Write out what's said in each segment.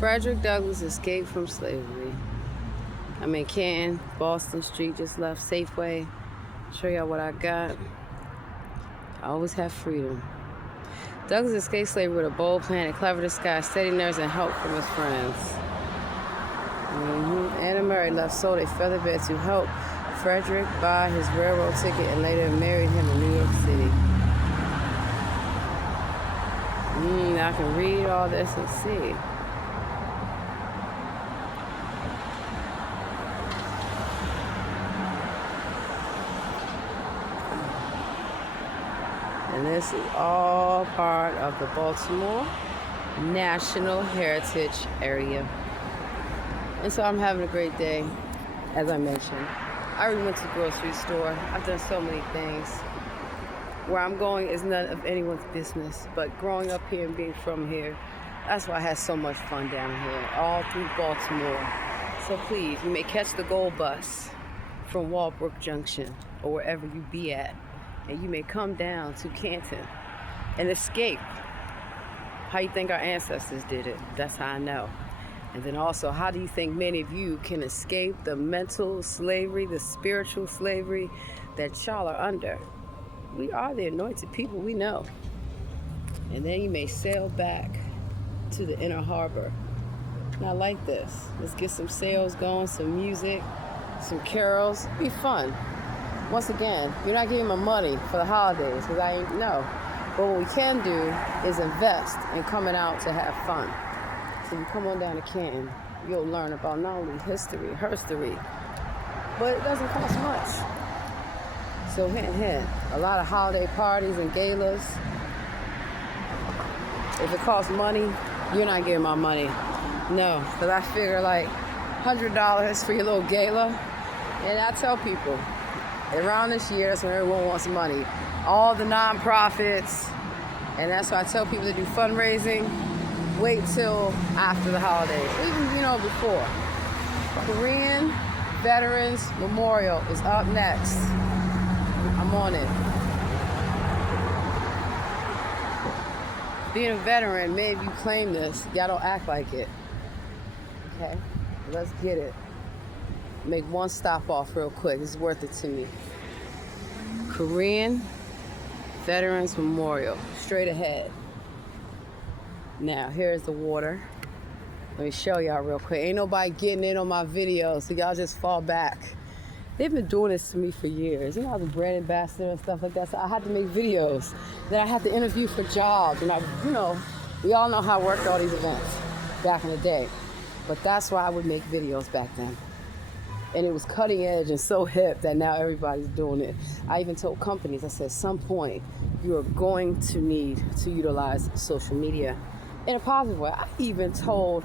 Frederick Douglass escaped from slavery. I'm in Canton, Boston Street, just left Safeway. Show y'all what I got. I always have freedom. Douglass escaped slavery with a bold plan, a clever disguise, steady nerves, and help from his friends. Anna Murray left sold a feather bed to help Frederick buy his railroad ticket and later married him in New York City. I can read all this and see. And this is all part of the Baltimore National Heritage Area. And so I'm having a great day, as I mentioned. I already went to the grocery store. I've done so many things. Where I'm going is none of anyone's business, but growing up here and being from here, that's why I had so much fun down here, all through Baltimore. So please, you may catch the Gold Bus from Walbrook Junction or wherever you be at, and you may come down to Canton and escape. How you think our ancestors did it? That's how I know. And then also, how do you think many of you can escape the mental slavery, the spiritual slavery that y'all are under? We are the anointed people, we know. And then you may sail back to the inner harbor. And I like this. Let's get some sails going, some music, some carols. It'll be fun. Once again, you're not giving me money for the holidays, because I ain't know. But what we can do is invest in coming out to have fun. So you come on down to Canton, you'll learn about not only history, herstory, but it doesn't cost much. So hint, hint, a lot of holiday parties and galas. If it costs money, you're not getting my money. No, because I figure like $100 for your little gala. And I tell people, around this year, that's when everyone wants money. All the nonprofits, and that's why I tell people to do fundraising, wait till after the holidays, even, before. Korean Veterans Memorial is up next. I'm on it. Being a veteran, many of you claim this. Y'all don't act like it. Okay? Let's get it. Make one stop off real quick. It's worth it to me. Korean Veterans Memorial. Straight ahead. Now, here's the water. Let me show y'all real quick. Ain't nobody getting in on my videos, so y'all just fall back. They've been doing this to me for years. I was a brand ambassador and stuff like that, so I had to make videos. Then I had to interview for jobs, and we all know how I worked all these events back in the day. But that's why I would make videos back then. And it was cutting edge and so hip that now everybody's doing it. I even told companies, I said, at some point, you are going to need to utilize social media in a positive way. I even told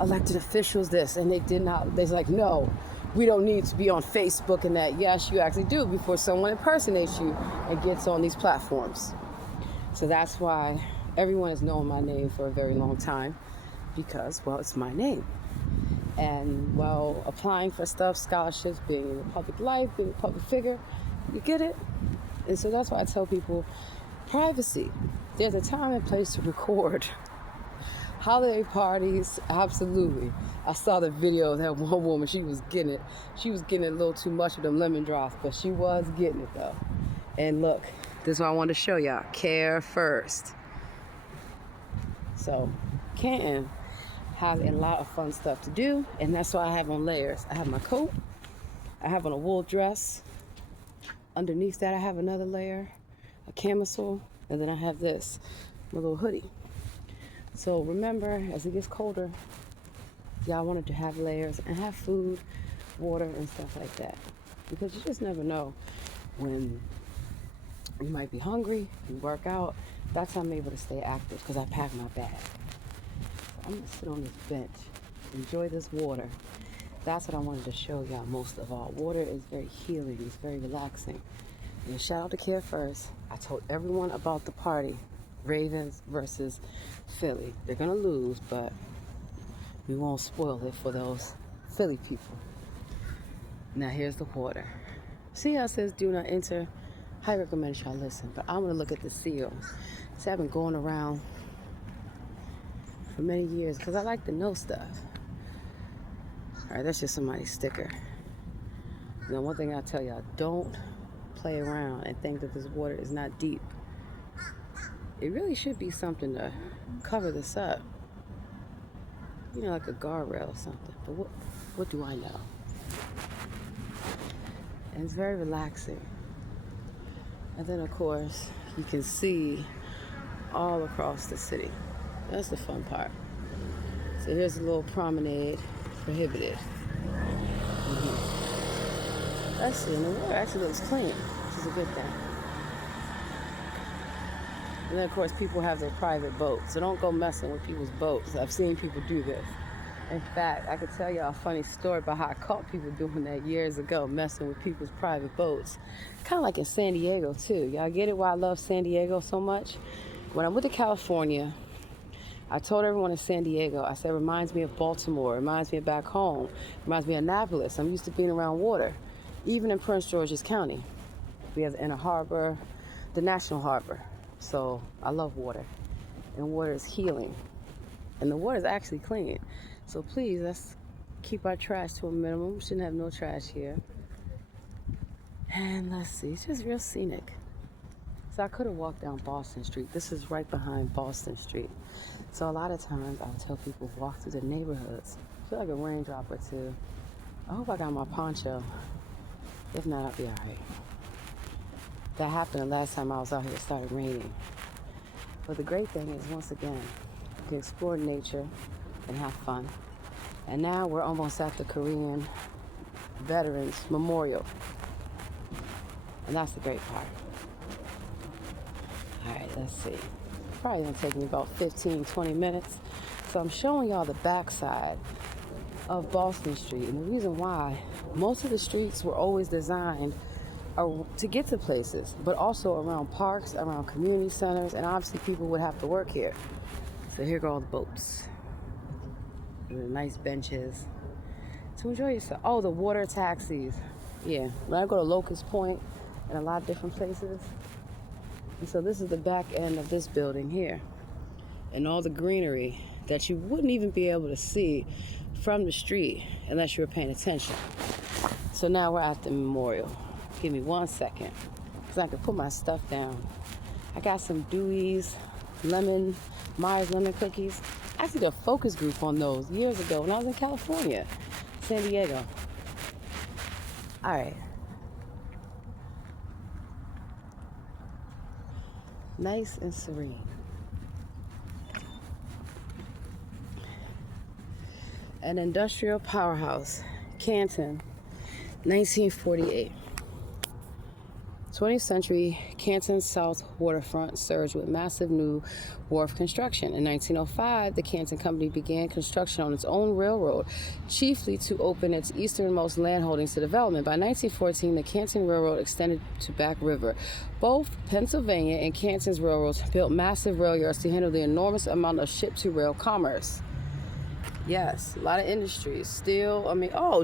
elected officials this, and they're like, no, we don't need to be on Facebook and that. Yes, you actually do before someone impersonates you and gets on these platforms. So that's why everyone has known my name for a very long time, because, well, it's my name. And while applying for stuff, scholarships, being in the public life, being a public figure, you get it? And so that's why I tell people, privacy. There's a time and place to record. Holiday parties, absolutely. I saw the video of that one woman, she was getting it. She was getting a little too much of them lemon drops, but she was getting it though. And look, this is what I wanted to show y'all. Care first. So, Canton has a lot of fun stuff to do, and that's why I have on layers. I have my coat, I have on a wool dress. Underneath that, I have another layer, a camisole, and then I have this, my little hoodie. So remember, as it gets colder, y'all wanted to have layers and have food, water, and stuff like that. Because you just never know when you might be hungry, you work out. That's how I'm able to stay active, because I pack my bag. So I'm going to sit on this bench, enjoy this water. That's what I wanted to show y'all most of all. Water is very healing, it's very relaxing. And shout out to Care First. I told everyone about the party. Ravens versus Philly. They're gonna lose, but we won't spoil it for those Philly people. Now here's the water. See how it says do not enter? I recommend y'all listen, but I'm gonna look at the seals. See, I've been going around for many years because I like to know stuff. All right, that's just somebody's sticker. Now, one thing I tell y'all, don't play around and think that this water is not deep. It really should be something to cover this up. You know, like a guardrail or something. But what do I know? And it's very relaxing. And then, of course, you can see all across the city. That's the fun part. So here's a little promenade, prohibited. Actually, and the water actually looks clean, which is a good thing. And then, of course, people have their private boats. So don't go messing with people's boats. I've seen people do this. In fact, I could tell y'all a funny story about how I caught people doing that years ago, messing with people's private boats. Kind of like in San Diego, too. Y'all get it why I love San Diego so much? When I went to California, I told everyone in San Diego, I said, it reminds me of Baltimore, it reminds me of back home, it reminds me of Annapolis. I'm used to being around water. Even in Prince George's County, we have the Inner Harbor, the National Harbor. So I love water, and water is healing, and the water is actually clean. So please, let's keep our trash to a minimum. We shouldn't have no trash here. And let's see, it's just real scenic. So I could have walked down Boston Street. This is right behind Boston Street. So a lot of times I'll tell people walk through the neighborhoods. I feel like a raindrop or two. I hope I got my poncho. If not, I'll be all right. That happened the last time I was out here, it started raining. But the great thing is, once again, you can explore nature and have fun. And now we're almost at the Korean Veterans Memorial. And that's the great part. All right, let's see. Probably gonna take me about 15, 20 minutes. So I'm showing y'all the backside of Boston Street. And the reason why, most of the streets were always designed to get to places, but also around parks, around community centers, and obviously people would have to work here. So here go all the boats. And the nice benches to enjoy yourself. Oh, the water taxis. Yeah, when I go to Locust Point and a lot of different places. And so this is the back end of this building here. And all the greenery that you wouldn't even be able to see from the street unless you were paying attention. So now we're at the memorial. Give me 1 second, because I can put my stuff down. I got some Dewey's Myers lemon cookies. I did a focus group on those years ago when I was in California, San Diego. All right. Nice and serene. An industrial powerhouse, Canton, 1948. 20th century Canton's south waterfront surged with massive new wharf construction. In 1905, the Canton Company began construction on its own railroad, chiefly to open its easternmost landholdings to development. By 1914, the Canton Railroad extended to Back River. Both Pennsylvania and Canton's railroads built massive rail yards to handle the enormous amount of ship-to-rail commerce. Yes, a lot of industries. Steel,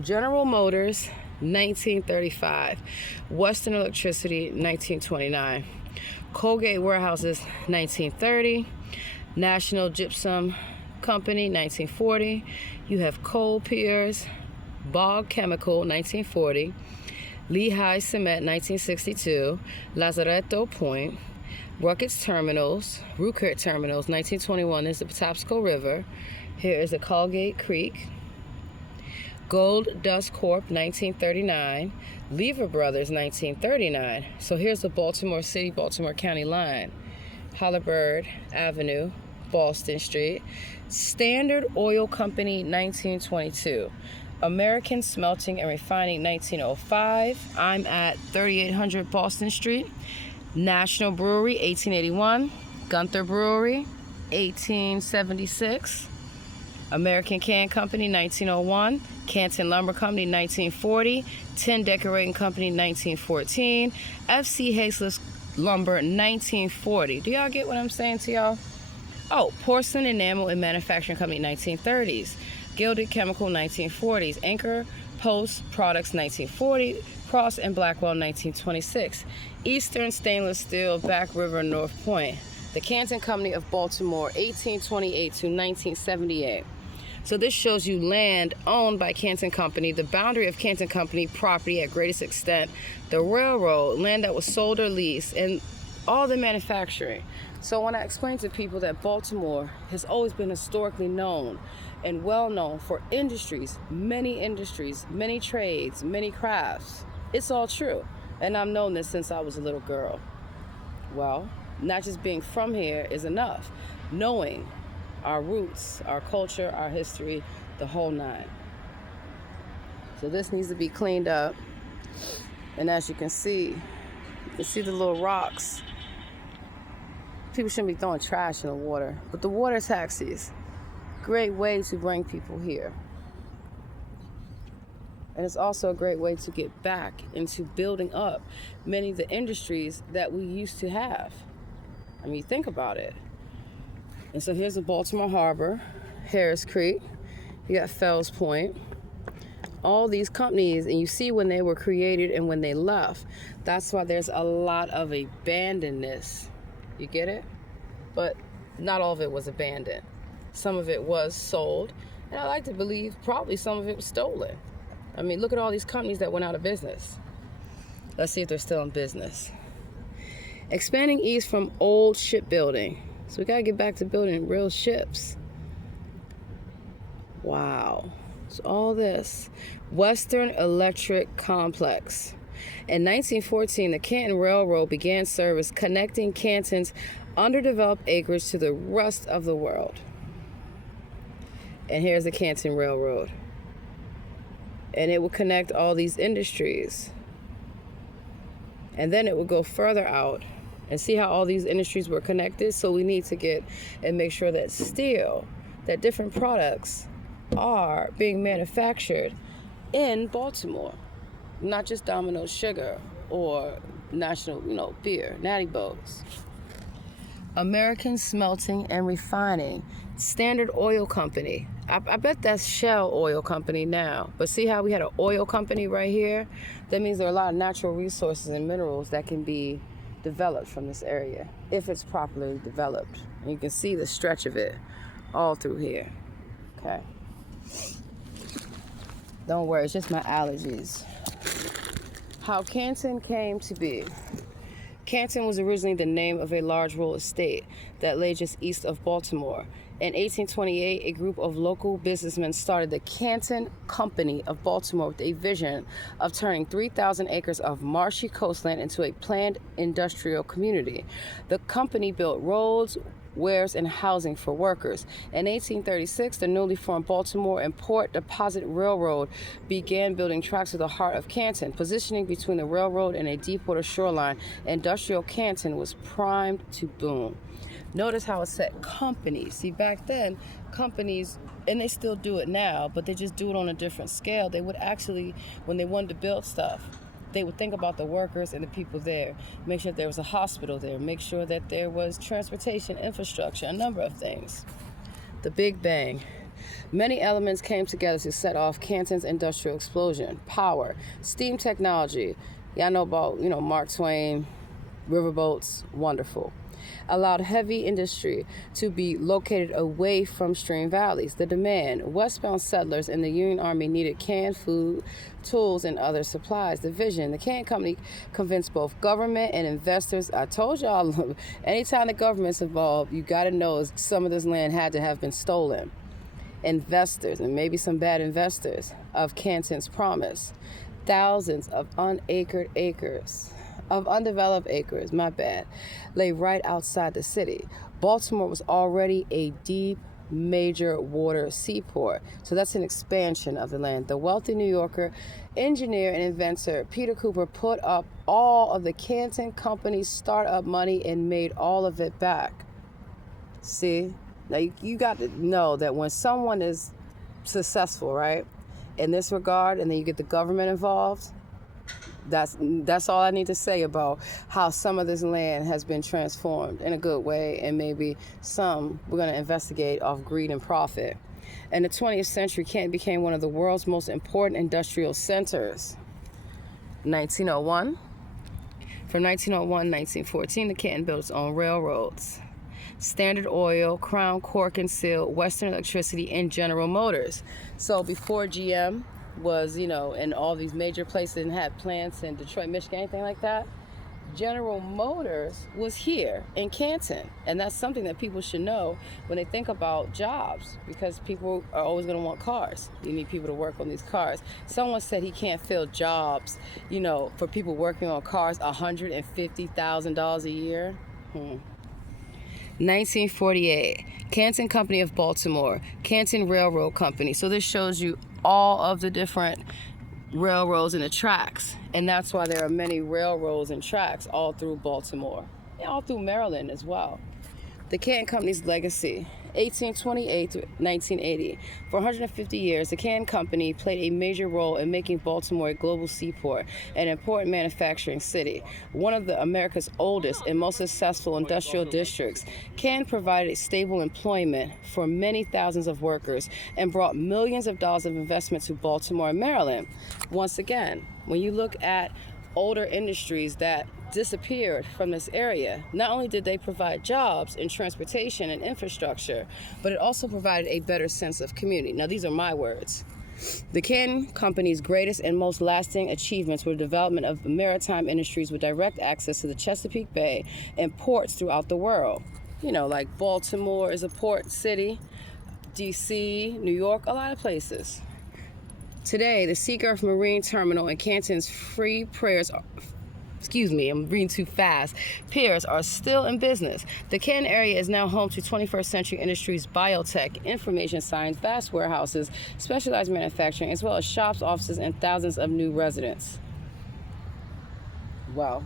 General Motors, 1935. Western Electricity, 1929. Colgate Warehouses, 1930. National Gypsum Company, 1940. You have Coal Piers, Bog Chemical, 1940. Lehigh Cement, 1962. Lazaretto Point. Ruckert Terminals, 1921. There's the Patapsco River. Here is the Colgate Creek. Gold Dust Corp, 1939. Lever Brothers, 1939. So here's the Baltimore City, Baltimore County line. Holabird Avenue, Boston Street. Standard Oil Company, 1922. American Smelting and Refining, 1905. I'm at 3800 Boston Street. National Brewery, 1881. Gunther Brewery, 1876. American Can Company, 1901. Canton Lumber Company, 1940. Tin Decorating Company, 1914. FC Hazlett Lumber, 1940. Do y'all get what I'm saying to y'all? Oh, Porcelain Enamel and Manufacturing Company, 1930s. Gilded Chemical, 1940s. Anchor Post Products, 1940. Cross and Blackwell, 1926. Eastern Stainless Steel, Back River, North Point. The Canton Company of Baltimore, 1828 to 1978. So this shows you land owned by Canton Company, the boundary of Canton Company property at greatest extent, the railroad, land that was sold or leased, and all the manufacturing. So when I explain to people that Baltimore has always been historically known and well known for industries, many trades, many crafts, it's all true. And I've known this since I was a little girl. Well, not just being from here is enough. Knowing our roots, our culture, our history, the whole nine. So this needs to be cleaned up. And as you can see the little rocks. People shouldn't be throwing trash in the water. But the water taxis, great way to bring people here. And it's also a great way to get back into building up many of the industries that we used to have. I mean, think about it. And so here's the Baltimore Harbor, Harris Creek, you got Fells Point, all these companies, and you see when they were created and when they left. That's why there's a lot of abandonedness. You get it? But not all of it was abandoned. Some of it was sold, and I like to believe probably some of it was stolen. I mean, look at all these companies that went out of business. Let's see if they're still in business. Expanding east from old shipbuilding. So we gotta get back to building real ships. Wow. So all this. Western Electric Complex. In 1914, the Canton Railroad began service connecting Canton's underdeveloped acreage to the rest of the world. And here's the Canton Railroad. And it would connect all these industries. And then it would go further out. And see how all these industries were connected? So we need to get and make sure that still, that different products are being manufactured in Baltimore. Not just Domino's Sugar or National, beer, Natty Boats. American Smelting and Refining, Standard Oil Company. I bet that's Shell Oil Company now. But see how we had an oil company right here? That means there are a lot of natural resources and minerals that can be developed from this area if it's properly developed. And you can see the stretch of it all through here. Okay. Don't worry, it's just my allergies. How Canton came to be. Canton was originally the name of a large rural estate that lay just east of Baltimore. In 1828, a group of local businessmen started the Canton Company of Baltimore with a vision of turning 3,000 acres of marshy coastland into a planned industrial community. The company built roads, wares, and housing for workers. In 1836, the newly formed Baltimore and Port Deposit Railroad began building tracks to the heart of Canton. Positioning between the railroad and a deepwater shoreline, industrial Canton was primed to boom. Notice how it said companies. See, back then, companies, and they still do it now, but they just do it on a different scale. They would actually, when they wanted to build stuff, they would think about the workers and the people there. Make sure there was a hospital there. Make sure that there was transportation, infrastructure, a number of things. The Big Bang. Many elements came together to set off Canton's industrial explosion. Power, steam technology. Y'all know about, Mark Twain, riverboats, wonderful. Allowed heavy industry to be located away from stream valleys. The demand, westbound settlers in the Union Army needed canned food, tools, and other supplies. The vision, the Canton Company convinced both government and investors. I told y'all, anytime the government's involved, you got to know some of this land had to have been stolen. Investors, and maybe some bad investors, of Canton's promise. Thousands of undeveloped acres, lay right outside the city. Baltimore was already a deep, major water seaport, so that's an expansion of the land. The wealthy New Yorker, engineer, and inventor Peter Cooper put up all of the Canton Company's startup money and made all of it back. See? Now, you got to know that when someone is successful, right, in this regard, and then you get the government involved, that's all I need to say about how some of this land has been transformed in a good way, and maybe some we're going to investigate off greed and profit. In the 20th century, Canton became one of the world's most important industrial centers. 1901. From 1901 to 1914, the Canton built its own railroads. Standard Oil, Crown Cork and Seal, Western Electricity, and General Motors. So before GM was, in all these major places and had plants in Detroit, Michigan, anything like that, General Motors was here in Canton. And that's something that people should know when they think about jobs, because people are always going to want cars. You need people to work on these cars. Someone said he can't fill jobs, for people working on cars, $150,000 a year. 1948, Canton Company of Baltimore, Canton Railroad Company. So this shows you all of the different railroads and the tracks, and that's why there are many railroads and tracks all through Baltimore and all through Maryland as well. The Canton Company's legacy, 1828 to 1980. For 150 years, the Canton Company played a major role in making Baltimore a global seaport, an important manufacturing city, one of America's oldest and most successful industrial districts. Canton provided stable employment for many thousands of workers and brought millions of dollars of investment to Baltimore and Maryland. Once again, when you look at older industries that disappeared from this area, not only did they provide jobs in transportation and infrastructure, but it also provided a better sense of community. Now, these are my words. The Canton Company's greatest and most lasting achievements were the development of maritime industries with direct access to the Chesapeake Bay and ports throughout the world. Like Baltimore is a port city, DC, New York, a lot of places. Today, the Seagirt Marine Terminal and Canton's free piers I'm reading too fast. Piers are still in business. The Canton area is now home to 21st century industries, biotech, information science, vast warehouses, specialized manufacturing, as well as shops, offices, and thousands of new residents. Wow,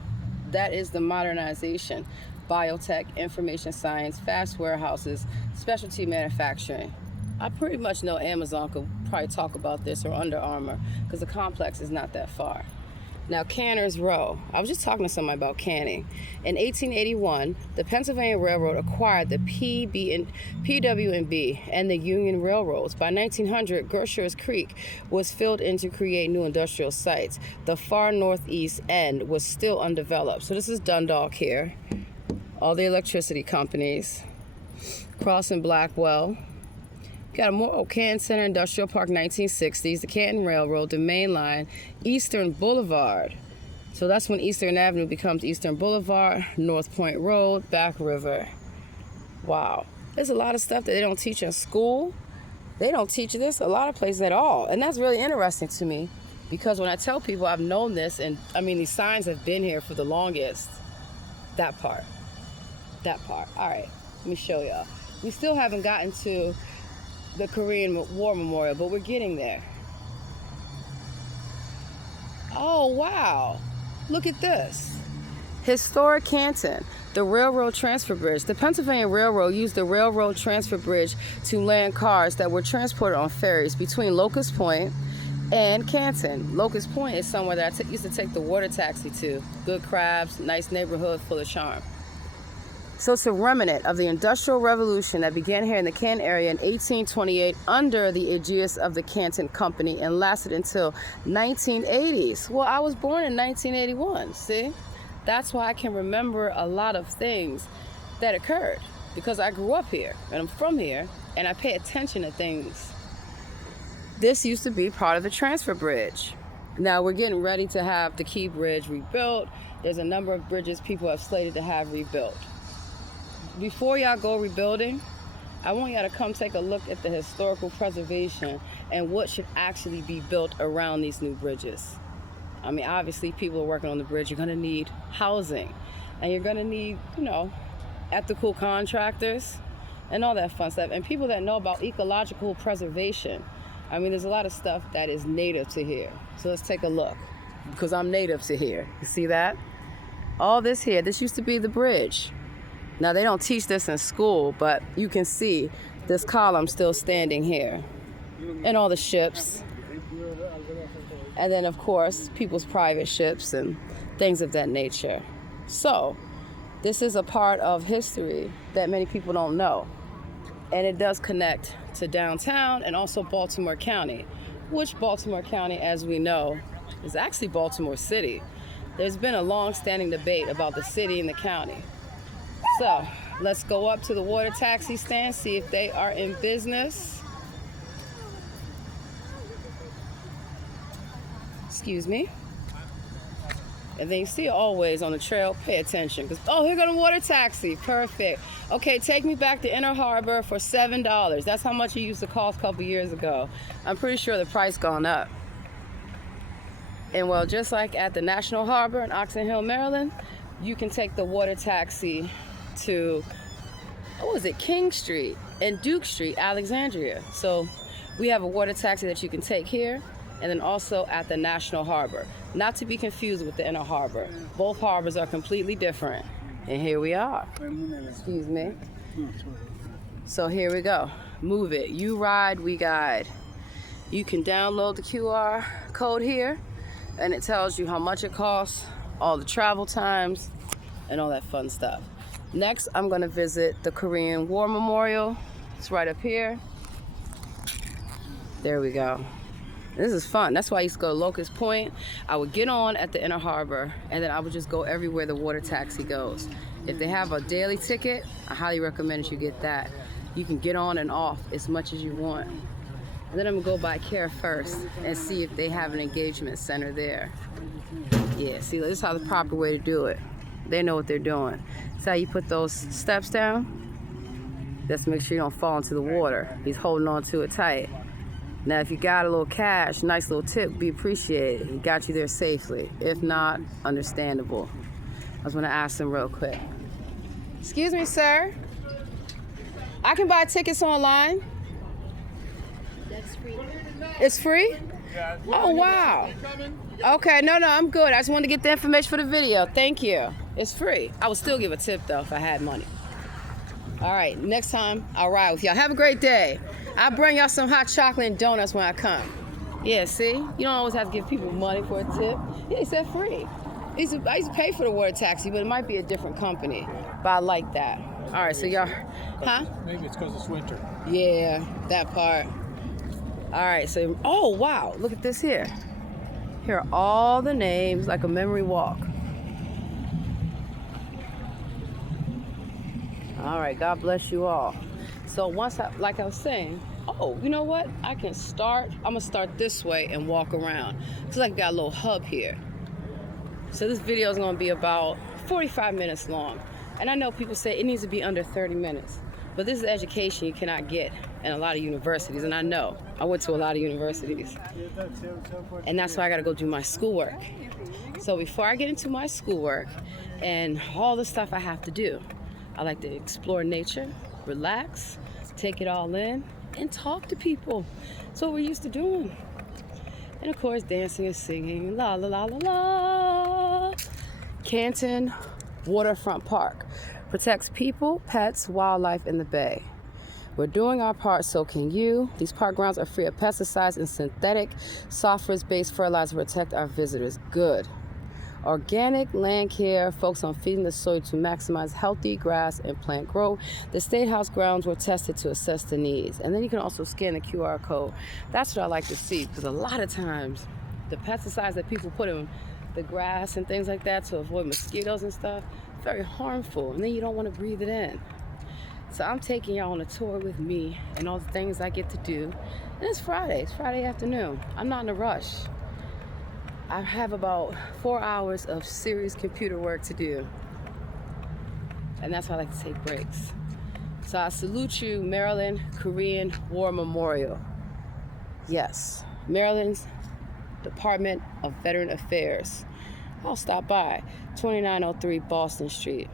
that is the modernization. Biotech, information science, fast warehouses, specialty manufacturing. I pretty much know Amazon could probably talk about this, or Under Armour, because the complex is not that far. Now, Canners Row. I was just talking to somebody about canning. In 1881, the Pennsylvania Railroad acquired the PW&B and the Union Railroads. By 1900, Gershers Creek was filled in to create new industrial sites. The far northeast end was still undeveloped. So this is Dundalk here. All the electricity companies. Cross and Blackwell. Got a more Canton Center Industrial Park, 1960s, the Canton Railroad, the Main Line, Eastern Boulevard. So that's when Eastern Avenue becomes Eastern Boulevard, North Point Road, Back River. Wow. There's a lot of stuff that they don't teach in school. They don't teach this a lot of places at all. And that's really interesting to me, because when I tell people I've known this, and these signs have been here for the longest. That part. All right, let me show y'all. We still haven't gotten to the Korean War Memorial, but we're getting there. Oh, wow. Look at this. Historic Canton, the Railroad Transfer Bridge. The Pennsylvania Railroad used the Railroad Transfer Bridge to land cars that were transported on ferries between Locust Point and Canton. Locust Point is somewhere that I used to take the water taxi to. Good crabs, nice neighborhood, full of charm. So it's a remnant of the Industrial Revolution that began here in the Canton area in 1828 under the aegis of the Canton Company and lasted until 1980s. Well, I was born in 1981, see? That's why I can remember a lot of things that occurred, because I grew up here and I'm from here and I pay attention to things. This used to be part of the transfer bridge. Now we're getting ready to have the Key Bridge rebuilt. There's a number of bridges people have slated to have rebuilt. Before y'all go rebuilding, I want y'all to come take a look at the historical preservation and what should actually be built around these new bridges. Obviously, people are working on the bridge. You're going to need housing, and you're going to need, ethical contractors and all that fun stuff, and people that know about ecological preservation. There's a lot of stuff that is native to here. So let's take a look, because I'm native to here. You see that? All this here, this used to be the bridge. Now, they don't teach this in school, but you can see this column still standing here. And all the ships. And then, of course, people's private ships and things of that nature. So, this is a part of history that many people don't know. And it does connect to downtown and also Baltimore County, which Baltimore County, as we know, is actually Baltimore City. There's been a long-standing debate about the city and the county. So, Let's go up to the water taxi stand, see if they are in business. Excuse me. And then you see always on the trail, pay attention. Oh, here go the water taxi. Perfect. Okay, take me back to Inner Harbor for $7. That's how much it used to cost a couple years ago. I'm pretty sure the price gone up. And well, just like at the National Harbor in Oxon Hill, Maryland, you can take the water taxi to, what was it, King Street and Duke Street, Alexandria. So we have a water taxi that you can take here, and then also at the National Harbor. Not to be confused with the Inner Harbor. Both harbors are completely different. And here we are. Excuse me. So here we go. Move it. You ride, we guide. You can download the QR code here, and it tells you how much it costs, all the travel times, and all that fun stuff. Next, I'm gonna visit the Korean War Memorial. It's right up here. There we go. This is fun. That's why I used to go to Locust Point. I would get on at the Inner Harbor, and then I would just go everywhere the water taxi goes. If they have a daily ticket, I highly recommend that you get that. You can get on and off as much as you want. And then I'm gonna go by Care First and see if they have an engagement center there. Yeah, see, this is how the proper way to do it. They know what they're doing. That's how you put those steps down. Just make sure you don't fall into the water. He's holding on to it tight. Now, if you got a little cash, nice little tip, be appreciated. He got you there safely. If not, understandable. I was gonna ask him real quick. Excuse me, sir. I can buy tickets online. That's free. It's free? Oh, wow. Okay, no, I'm good. I just wanted to get the information for the video. Thank you. It's free. I would still give a tip, though, if I had money. All right, next time I'll ride with y'all. Have a great day. I'll bring y'all some hot chocolate and donuts when I come. Yeah, see? You don't always have to give people money for a tip. Yeah, he said free. I used to pay for the water taxi, but it might be a different company. But I like that. All right, so y'all, huh? Maybe it's because it's winter. Yeah, that part. All right, so, oh, wow, look at this here. Here are all the names, like a memory walk. All right, God bless you all. So once like I was saying, oh, you know what? I'm gonna start this way and walk around. It's like I got a little hub here. So this video is gonna be about 45 minutes long. And I know people say it needs to be under 30 minutes, but this is education you cannot get in a lot of universities. And I know, I went to a lot of universities. And that's why I gotta go do my schoolwork. So before I get into my schoolwork and all the stuff I have to do, I like to explore nature, relax, take it all in, and talk to people. That's what we're used to doing. And of course, dancing and singing, la la la la la. Canton Waterfront Park protects people, pets, wildlife in the bay. We're doing our part, so can you. These park grounds are free of pesticides and synthetic phosphorus-based fertilizer to protect our visitors. Good. Organic land care focused on feeding the soil to maximize healthy grass and plant growth. The State House grounds were tested to assess the needs. And then you can also scan the QR code. That's what I like to see, because a lot of times the pesticides that people put in the grass and things like that to avoid mosquitoes and stuff, very harmful. And then you don't want to breathe it in. So I'm taking y'all on a tour with me and all the things I get to do. And it's Friday afternoon. I'm not in a rush. I have about 4 hours of serious computer work to do. And that's why I like to take breaks. So I salute you, Maryland Korean War Memorial. Yes, Maryland's Department of Veteran Affairs. I'll stop by, 2903 Boston Street.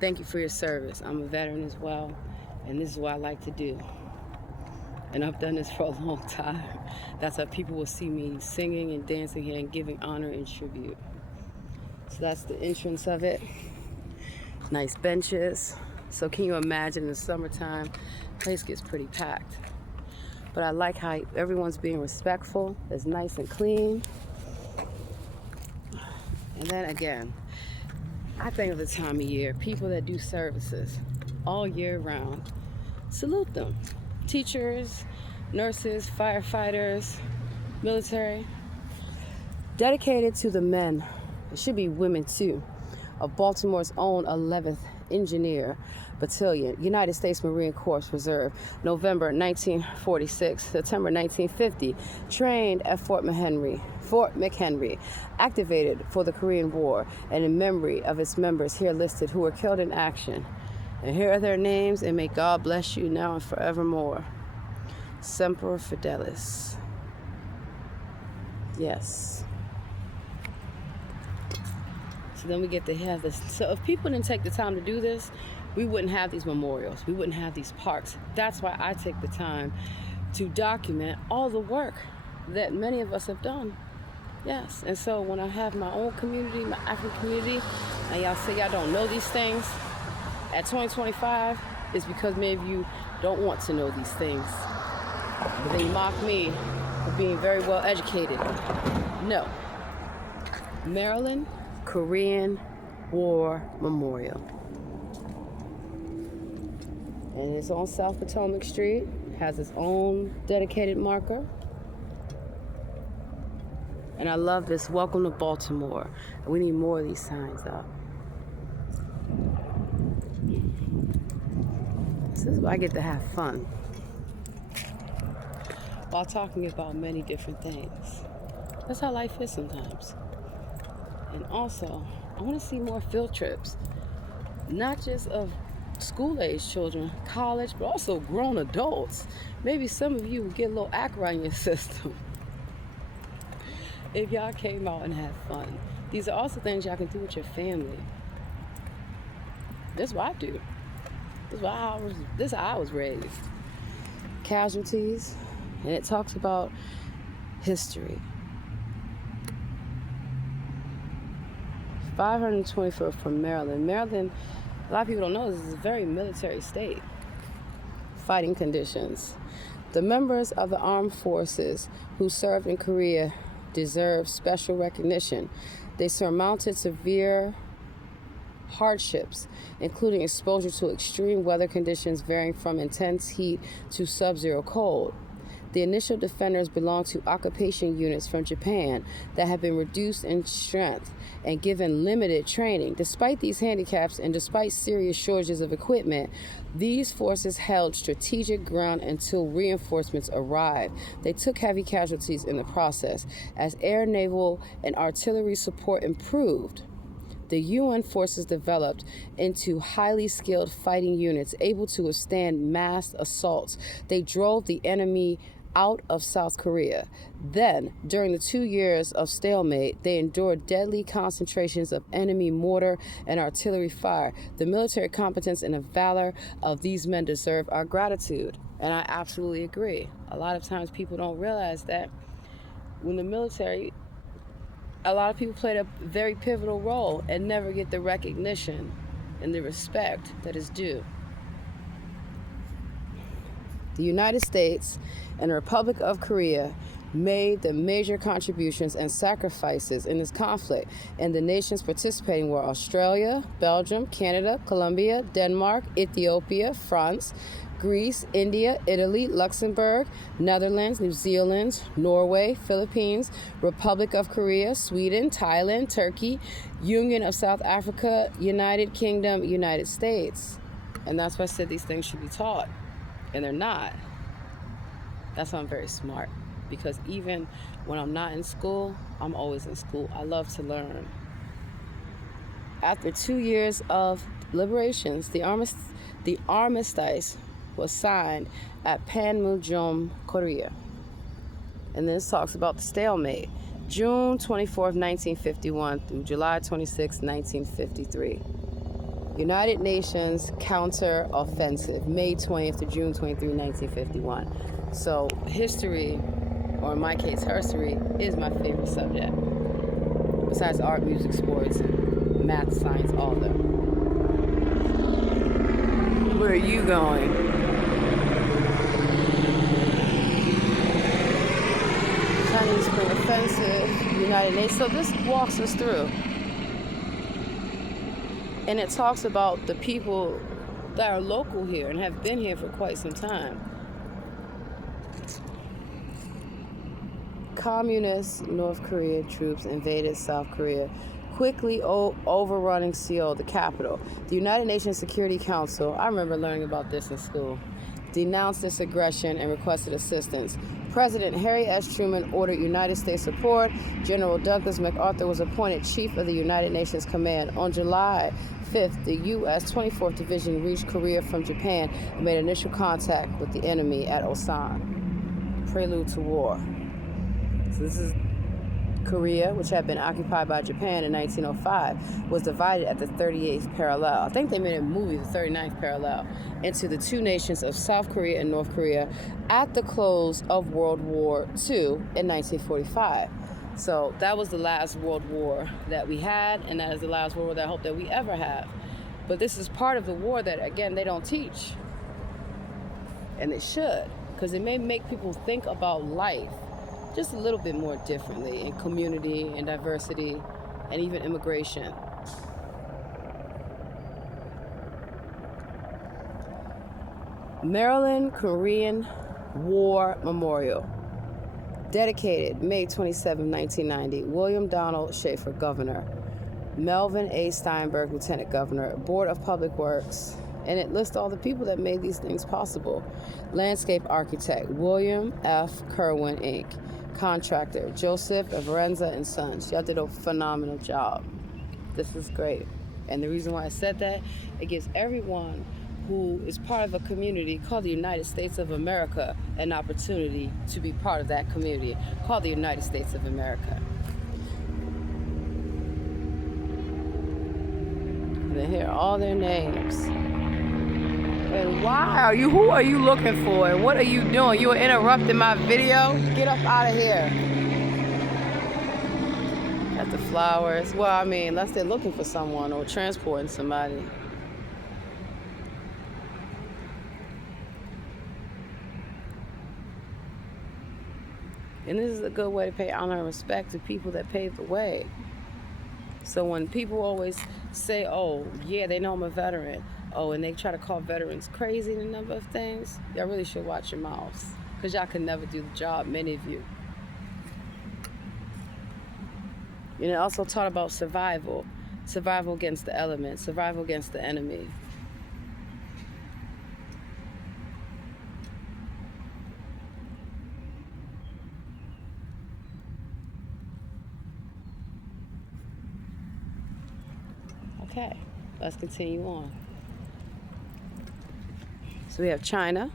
Thank you for your service. I'm a veteran as well, and this is what I like to do. And I've done this for a long time. That's how people will see me singing and dancing here and giving honor and tribute. So that's the entrance of it. Nice benches. So can you imagine in the summertime, the place gets pretty packed. But I like how everyone's being respectful. It's nice and clean. And then again, I think of the time of year, people that do services all year round, salute them. Teachers, nurses, firefighters, military, dedicated to the men, it should be women too, of Baltimore's own 11th Engineer Battalion, United States Marine Corps Reserve, November 1946, September 1950, trained at Fort McHenry, activated for the Korean War, and in memory of its members here listed who were killed in action. And here are their names, and may God bless you now and forevermore. Semper Fidelis. Yes. So then we get to have this. So if people didn't take the time to do this, we wouldn't have these memorials. We wouldn't have these parks. That's why I take the time to document all the work that many of us have done. Yes. And so when I have my own community, my African community, and y'all say y'all don't know these things, at 2025, it's because many of you don't want to know these things. But they mock me for being very well educated. No. Maryland Korean War Memorial. And it's on South Potomac Street, has its own dedicated marker. And I love this, welcome to Baltimore. We need more of these signs up. This is where I get to have fun while talking about many different things. That's how life is sometimes. And also, I want to see more field trips, not just of school-age children, college, but also grown adults. Maybe some of you would get a little ACRA in your system if y'all came out and had fun. These are also things y'all can do with your family. That's what I do. This is how I was raised. Casualties, and it talks about history. 524 from Maryland. Maryland, a lot of people don't know, this is a very military state. Fighting conditions. The members of the armed forces who served in Korea deserve special recognition. They surmounted severe hardships, including exposure to extreme weather conditions varying from intense heat to sub-zero cold. The initial defenders belonged to occupation units from Japan that had been reduced in strength and given limited training. Despite these handicaps and despite serious shortages of equipment, these forces held strategic ground until reinforcements arrived. They took heavy casualties in the process. As air, naval, and artillery support improved, the UN forces developed into highly skilled fighting units able to withstand mass assaults. They drove the enemy out of South Korea. Then, during the 2 years of stalemate, they endured deadly concentrations of enemy mortar and artillery fire. The military competence and the valor of these men deserve our gratitude. And I absolutely agree. A lot of times people don't realize that when the military, a lot of people played a very pivotal role and never get the recognition and the respect that is due. The United States and the Republic of Korea made the major contributions and sacrifices in this conflict, and the nations participating were Australia, Belgium, Canada, Colombia, Denmark, Ethiopia, France, Greece, India, Italy, Luxembourg, Netherlands, New Zealand, Norway, Philippines, Republic of Korea, Sweden, Thailand, Turkey, Union of South Africa, United Kingdom, United States. And that's why I said these things should be taught. And they're not. That's why I'm very smart. Because even when I'm not in school, I'm always in school. I love to learn. After 2 years of liberations, the armistice was signed at Panmunjom, Korea. And this talks about the stalemate. June 24th, 1951 through July 26th, 1953. United Nations counter-offensive, May 20th to June 23, 1951. So history, or in my case, herstory, is my favorite subject. Besides art, music, sports, math, science, all of them. Where are you going? Chinese Spring Offensive, United Nations. So this walks us through. And it talks about the people that are local here and have been here for quite some time. Communist North Korea troops invaded South Korea quickly overrunning Seoul, the capital. The United Nations Security Council, I remember learning about this in school, denounced this aggression and requested assistance. President Harry S. Truman ordered United States support. General Douglas MacArthur was appointed Chief of the United Nations Command. On July 5th, the U.S. 24th Division reached Korea from Japan and made initial contact with the enemy at Osan. Prelude to war. So this is Korea, which had been occupied by Japan in 1905, was divided at the 38th parallel. I think they made a movie, the 39th parallel, into the two nations of South Korea and North Korea at the close of World War II in 1945. So that was the last World War that we had, and that is the last World War that I hope that we ever have. But this is part of the war that, again, they don't teach. And they should, because it may make people think about life just a little bit more differently in community and diversity and even immigration. Maryland Korean War Memorial. Dedicated May 27, 1990. William Donald Schaefer, Governor. Melvin A. Steinberg, Lieutenant Governor. Board of Public Works. And it lists all the people that made these things possible. Landscape architect, William F. Kerwin, Inc. Contractor, Joseph Averenza and Sons. Y'all did a phenomenal job. This is great. And the reason why I said that, it gives everyone who is part of a community called the United States of America an opportunity to be part of that community called the United States of America. And then here are all their names. And who are you looking for? And what are you doing? You are interrupting my video? Get up out of here. Got the flowers. Well, I mean, unless they're looking for someone or transporting somebody. And this is a good way to pay honor and respect to people that paved the way. So when people always say, oh, yeah, they know I'm a veteran. Oh, and they try to call veterans crazy and a number of things. Y'all really should watch your mouths, because y'all can never do the job, many of you. You know, also taught about survival. Survival against the elements, survival against the enemy. Okay, let's continue on. So we have China.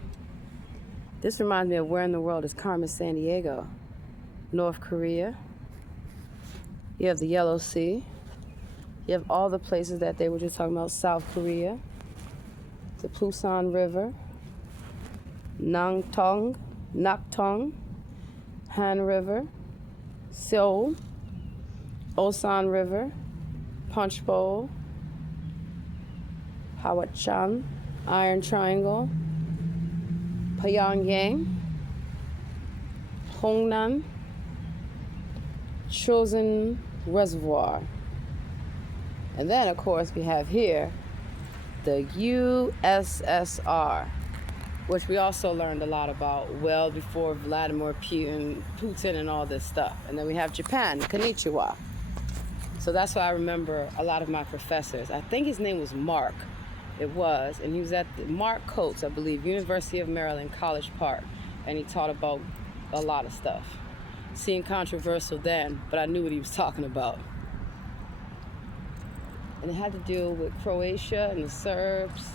This reminds me of where in the world is Carmen Sandiego. North Korea. You have the Yellow Sea. You have all the places that they were just talking about. South Korea. The Pusan River. Naktung. Han River. Seoul. Osan River. Punch Bowl. Hawachan. Iron Triangle, Pyongyang, Hongnan, Chosin Reservoir. And then, of course, we have here the USSR, which we also learned a lot about well before Vladimir Putin and all this stuff. And then we have Japan, Konnichiwa. So that's why I remember a lot of my professors. I think his name was Mark. It was, and he was at Mark Coates, I believe, University of Maryland, College Park, and he taught about a lot of stuff. Seemed controversial then, but I knew what he was talking about. And it had to do with Croatia and the Serbs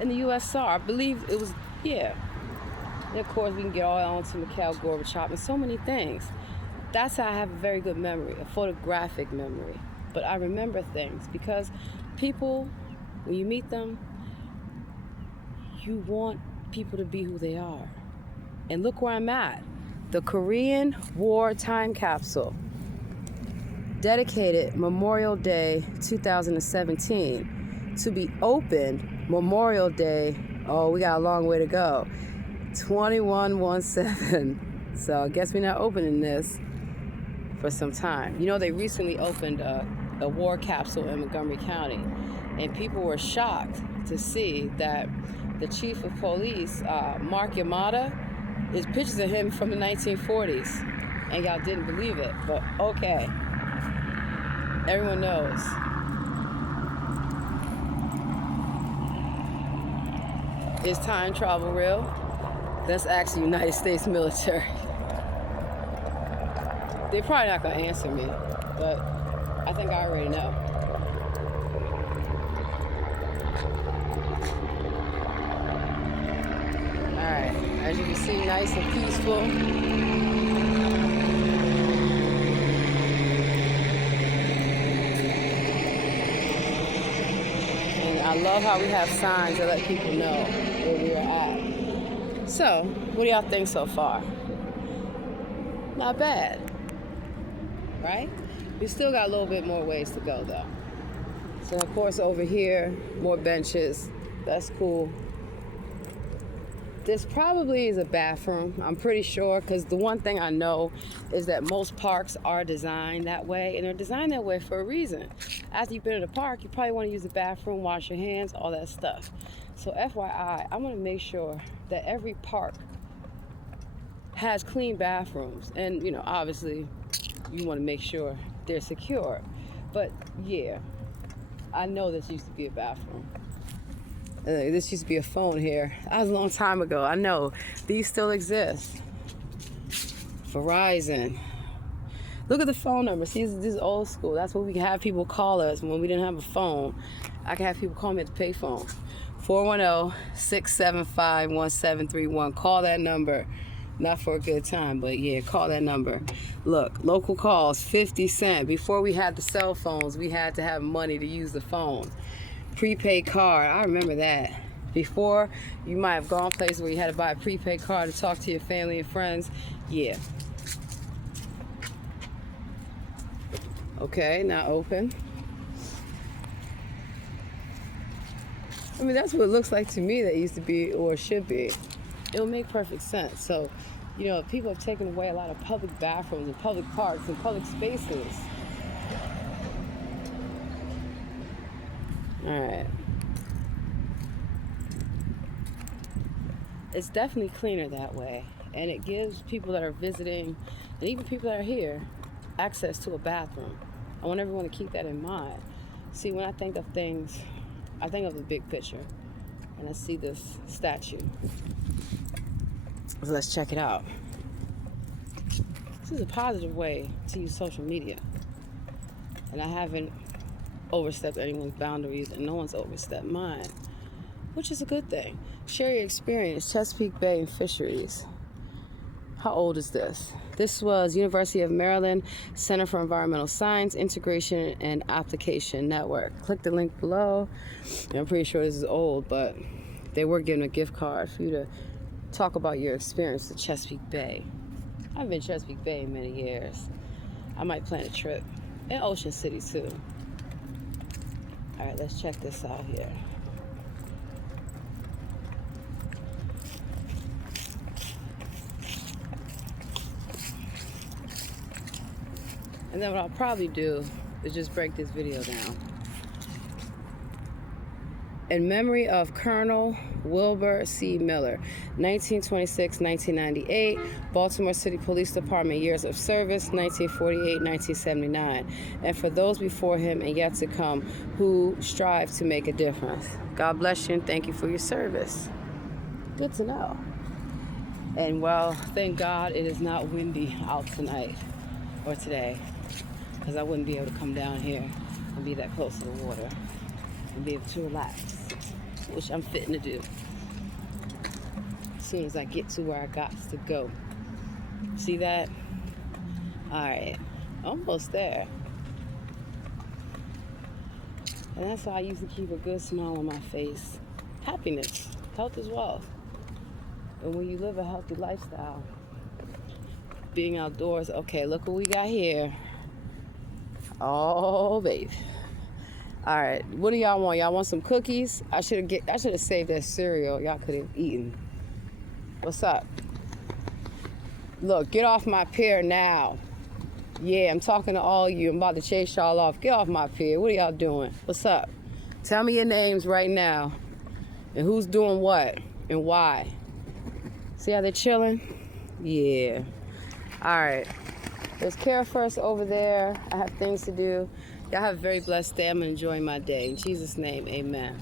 and the USSR. I believe it was, yeah. And of course, we can get all on to Mikhail Gorbachev and so many things. That's how I have a very good memory, a photographic memory. But I remember things because people, when you meet them, you want people to be who they are. And look where I'm at. The Korean War Time Capsule. Dedicated Memorial Day 2017. To be opened Memorial Day, oh, we got a long way to go. 21/17. So I guess we're not opening this for some time. You know, they recently opened a war capsule in Montgomery County. And people were shocked to see that the chief of police, Mark Yamada, is pictures of him from the 1940s. And y'all didn't believe it, but okay. Everyone knows. Is time travel real? That's actually United States military. They're probably not gonna answer me, but I think I already know. Alright, as you can see, nice and peaceful. And I love how we have signs that let people know where we are at. So, what do y'all think so far? Not bad, right? We still got a little bit more ways to go though. So of course over here, more benches, that's cool. This probably is a bathroom, I'm pretty sure, because the one thing I know is that most parks are designed that way, and they're designed that way for a reason. After you've been at a park, you probably want to use the bathroom, wash your hands, all that stuff. So FYI, I'm gonna make sure that every park has clean bathrooms, and you know, obviously you want to make sure they're secure. But yeah, I know this used to be a bathroom. This used to be a phone here. That was a long time ago. I know these still exist. Verizon. Look at the phone number. See, this is old school. That's what we can have people call us when we didn't have a phone. I can have people call me at the payphone. 410-675-1731. Call that number. Not for a good time, but yeah, call that number. Look, local calls, 50 cents. Before we had the cell phones, we had to have money to use the phone. Prepaid card, I remember that. Before, you might have gone places where you had to buy a prepaid card to talk to your family and friends. Yeah. Okay, now open. I mean, that's what it looks like to me that used to be or should be. It'll make perfect sense. So, you know, people have taken away a lot of public bathrooms and public parks and public spaces. All right. It's definitely cleaner that way. And it gives people that are visiting, and even people that are here, access to a bathroom. I want everyone to keep that in mind. See, when I think of things, I think of the big picture. And I see this statue. So let's check it out. This is a positive way to use social media. And I haven't overstepped anyone's boundaries, and no one's overstepped mine, which is a good thing. Share your experience. Chesapeake Bay and Fisheries. How old is this? This was University of Maryland Center for Environmental Science, Integration and Application Network. Click the link below. I'm pretty sure this is old, but they were giving a gift card for you to talk about your experience at Chesapeake Bay. I've been to Chesapeake Bay in many years. I might plan a trip. And Ocean City too. All right, let's check this out here. And then what I'll probably do is just break this video down. In memory of Colonel Wilbur C. Miller, 1926-1998, Baltimore City Police Department years of service, 1948-1979. And for those before him and yet to come who strive to make a difference. God bless you and thank you for your service. Good to know. And well, thank God it is not windy out tonight or today, because I wouldn't be able to come down here and be that close to the water and be able to relax, which I'm fitting to do as soon as I get to where I got to go. See that? All right, almost there. And that's why I used to keep a good smile on my face. Happiness, health is wealth. And when you live a healthy lifestyle, being outdoors, okay, look what we got here. Oh, baby. All right, what do y'all want? Y'all want some cookies? I should have saved that cereal y'all could have eaten. What's up? Look, get off my pier now. Yeah, I'm talking to all of you. I'm about to chase y'all off. Get off my pier. What are y'all doing? What's up? Tell me your names right now. And who's doing what and why. See how they're chilling? Yeah. All right. There's Care First over there. I have things to do. Y'all have a very blessed day. I'm enjoying my day. In Jesus' name, amen.